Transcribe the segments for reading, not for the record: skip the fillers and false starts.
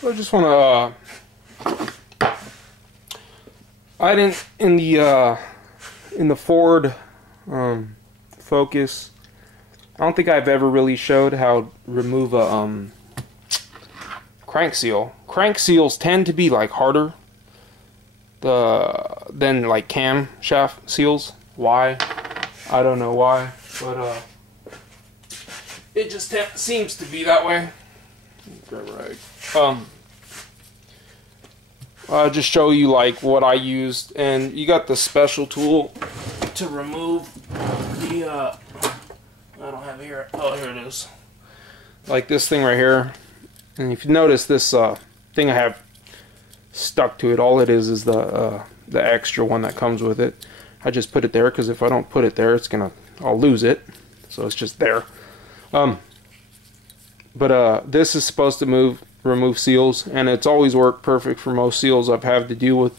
I just want to. I didn't in the Ford Focus. I don't think I've ever really showed how to remove a crank seal. Crank seals tend to be like harder than like camshaft seals. Why? I don't know why, but it just seems to be that way. I'll just show you like what I used, and you got the special tool to remove the I don't have it here. Oh, here it is. Like this thing right here. And if you notice this thing I have stuck to it, all it is the extra one that comes with it. I just put it there because if I don't put it there, I'll lose it. So it's just there. But this is supposed to remove seals, and it's always worked perfect for most seals I've had to deal with.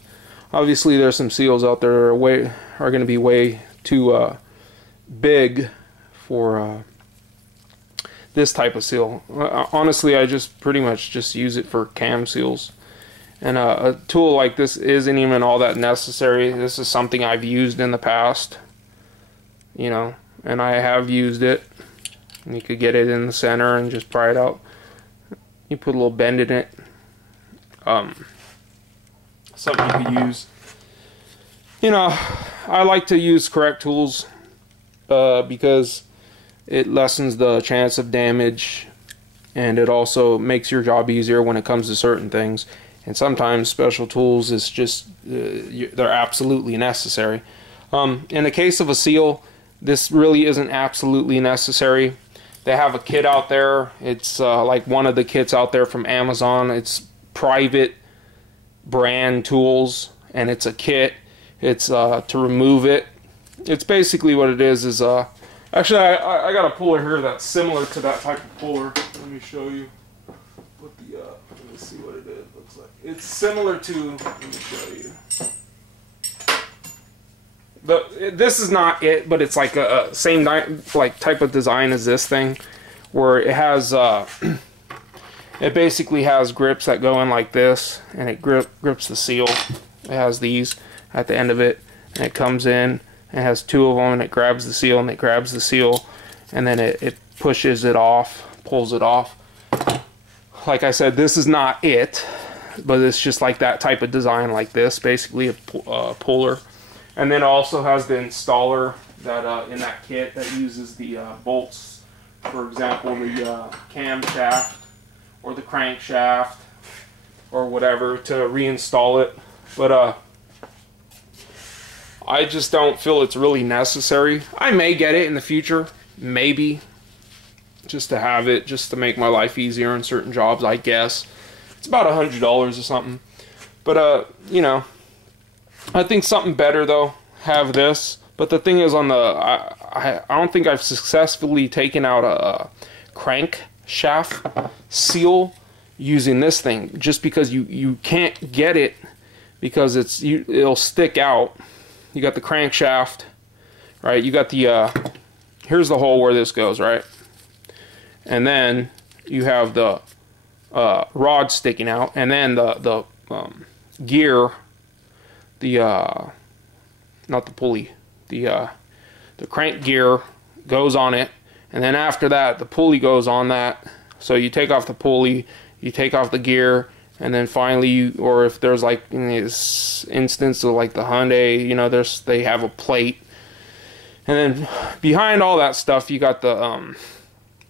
Obviously, there's some seals out there that are going to be way too big for this type of seal. Honestly, I just pretty much just use it for cam seals. And a tool like this isn't even all that necessary. This is something I've used in the past, you know, and I have used it. And you could get it in the center and just pry it out. You put a little bend in it. Something you could use. You know, I like to use correct tools because it lessens the chance of damage, and it also makes your job easier when it comes to certain things. And sometimes special tools is just they're absolutely necessary. In the case of a seal, this really isn't absolutely necessary. They have a kit out there. It's like one of the kits out there from Amazon. It's private brand tools, and it's a kit. It's to remove it. It's basically what it is actually I got a puller here that's similar to that type of puller. Let me show you what the let me see what it is. Looks like it's similar to. Let me show you. This is not it, but it's like a same like type of design as this thing, where it has it basically has grips that go in like this, and it grips the seal. It has these at the end of it, and it comes in. It has two of them, and it grabs the seal, and it grabs the seal, and then it pushes it off, pulls it off. Like I said, this is not it, but it's just like that type of design, like this, basically a puller. And then it also has the installer that in that kit that uses the bolts, for example, the camshaft or the crankshaft or whatever, to reinstall it. But I just don't feel it's really necessary. I may get it in the future, maybe, just to have it, just to make my life easier in certain jobs, I guess. It's about $100 or something. But you know, I think something better though, have this. But the thing is, on the I don't think I've successfully taken out a crankshaft seal using this thing, just because you can't get it because it'll stick out. You got the crankshaft, right? You got the here's the hole where this goes, right? And then you have the rod sticking out, and then the gear, not the pulley, the crank gear goes on it, and then after that the pulley goes on that. So you take off the pulley, you take off the gear, and then finally or if there's like in this instance of like the Hyundai, you know, they have a plate, and then behind all that stuff you got the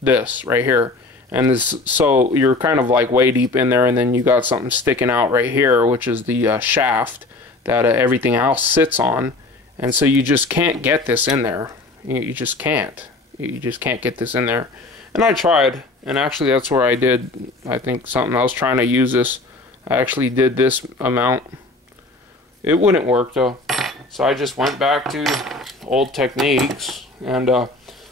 this right here. And this, so you're kind of like way deep in there, and then you got something sticking out right here, which is the shaft that everything else sits on. And so you just can't get this in there. You just can't. You just can't get this in there. And I tried, and actually that's where I did, I think, something. I was trying to use this. I actually did this amount. It wouldn't work though. So I just went back to old techniques, and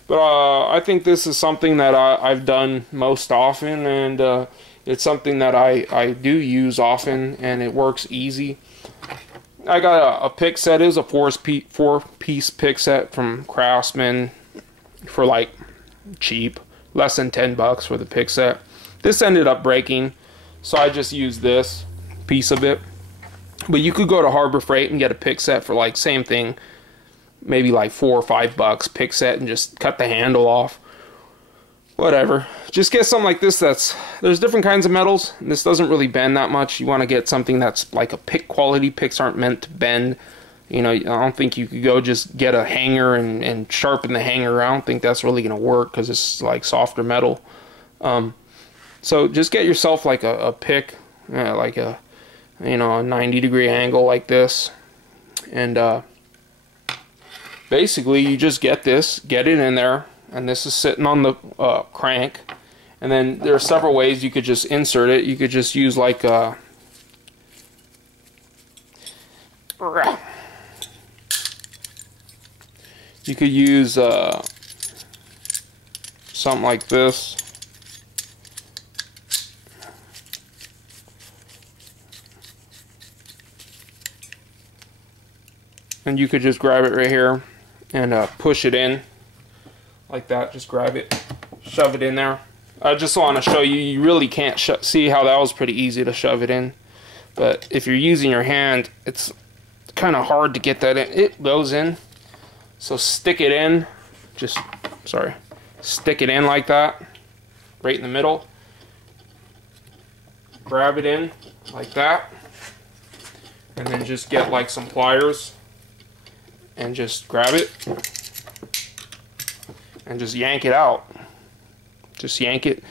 but I think this is something that I've done most often, and it's something that I do use often, and it works easy. I got a pick set. It was a four-piece pick set from Craftsman for like cheap, less than $10 for the pick set. This ended up breaking, so I just use this piece of it. But you could go to Harbor Freight and get a pick set for like same thing, maybe like $4 or $5 pick set, and just cut the handle off. Whatever. Just get something like this. There's different kinds of metals. This doesn't really bend that much. You want to get something that's like a pick quality. Picks aren't meant to bend. You know, I don't think you could go just get a hanger and sharpen the hanger. I don't think that's really going to work because it's like softer metal. So just get yourself like a pick, like a, you know, a 90-degree angle like this. And basically you just get it in there. And this is sitting on the crank. And then there are several ways you could just insert it. You could just use like you could use something like this. And you could just grab it right here and push it in like that. Just grab it, shove it in there. I just want to show you, you really can't see how that was pretty easy to shove it in. But if you're using your hand, it's kind of hard to get that in. It goes in. So stick it in, stick it in like that, right in the middle. Grab it in like that, and then just get like some pliers and just grab it and just yank it out. Just yank it.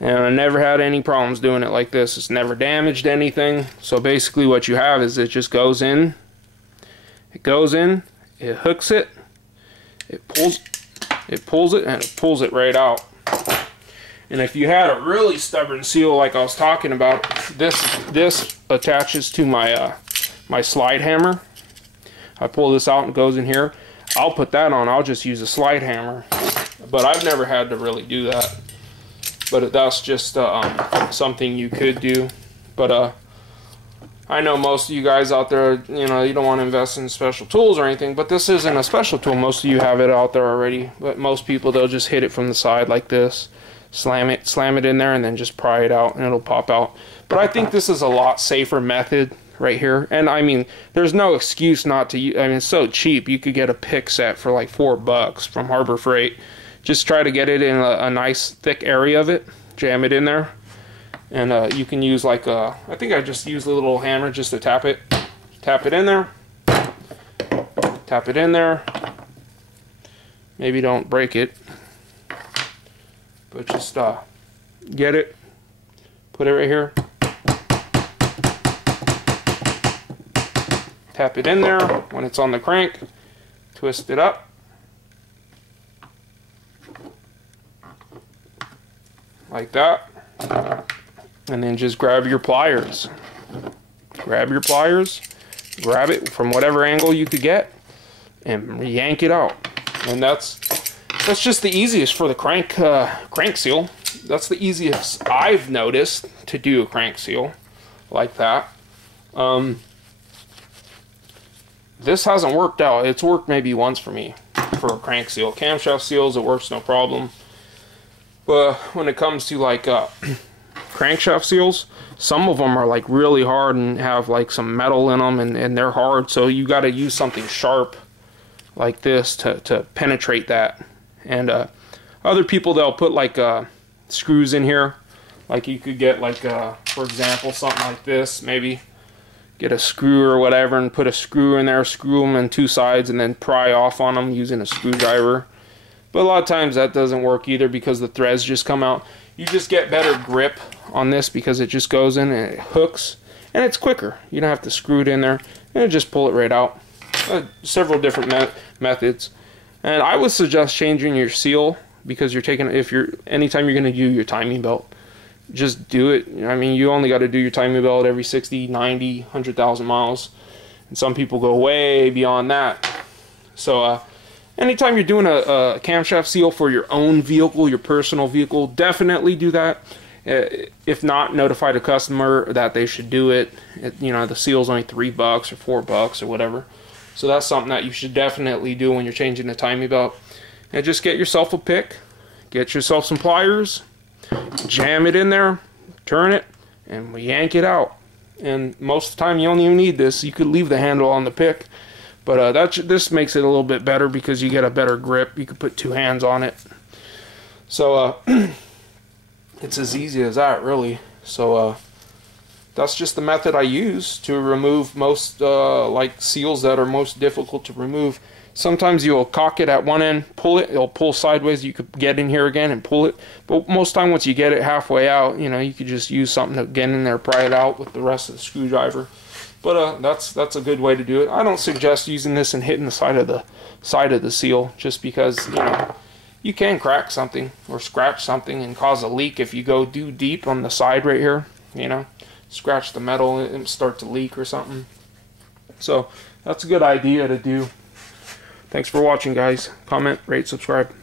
And I never had any problems doing it like this. It's never damaged anything. So basically what you have is it just goes in. It goes in, it hooks it, it pulls it, and it pulls it right out. And if you had a really stubborn seal like I was talking about, this attaches to my my slide hammer. I pull this out and it goes in here. I'll put that on. I'll just use a slide hammer. But I've never had to really do that. But that's just something you could do. But I know most of you guys out there, you know, you don't want to invest in special tools or anything, but this isn't a special tool. Most of you have it out there already. But most people, they'll just hit it from the side like this, slam it in there, and then just pry it out, and it'll pop out. But I think this is a lot safer method right here. And I mean, there's no excuse not to use. I mean, it's so cheap. You could get a pick set for like $4 from Harbor Freight. Just try to get it in a nice thick area of it, jam it in there, and you can use like a, I think I just used a little hammer just to tap it in there, tap it in there, maybe don't break it, but just get it, put it right here, tap it in there. When it's on the crank, twist it up, like that, and then just grab your pliers. Grab it from whatever angle you could get, and yank it out. And that's just the easiest for the crank seal. That's the easiest I've noticed to do a crank seal like that. This hasn't worked out. It's worked maybe once for me for a crank seal. Camshaft seals, it works no problem. But when it comes to like crankshaft seals, some of them are like really hard and have like some metal in them, and they're hard, so you got to use something sharp like this to penetrate that. And other people, they'll put like screws in here. Like you could get like for example something like this, maybe get a screw or whatever and put a screw in there, screw them in two sides, and then pry off on them using a screwdriver. But a lot of times that doesn't work either because the threads just come out. You just get better grip on this because it just goes in and it hooks, and it's quicker. You don't have to screw it in there, and just pull it right out. Several different methods, and I would suggest changing your seal because anytime you're going to do your timing belt, just do it. I mean, you only got to do your timing belt every 60, 90, 100,000 miles, and some people go way beyond that. So anytime you're doing a camshaft seal for your own vehicle, your personal vehicle, definitely do that. If not, notify the customer that they should do it. You know, the seal's only $3 or $4 or whatever. So that's something that you should definitely do when you're changing the timing belt. And just get yourself a pick, get yourself some pliers, jam it in there, turn it, and we yank it out. And most of the time you don't even need this. You could leave the handle on the pick, but this makes it a little bit better because you get a better grip. You could put 2 hands on it. So it's as easy as that, really. So that's just the method I use to remove most like seals that are most difficult to remove. Sometimes you'll cock it at one end, pull it, it'll pull sideways. You could get in here again and pull it. But most time once you get it halfway out, you know, you could just use something to get in there, pry it out with the rest of the screwdriver. But that's a good way to do it. I don't suggest using this and hitting the side of the seal, just because, you know, you can crack something or scratch something and cause a leak if you go too deep on the side right here, you know. Scratch the metal and start to leak or something. So that's a good idea to do. Thanks for watching, guys. Comment, rate, subscribe.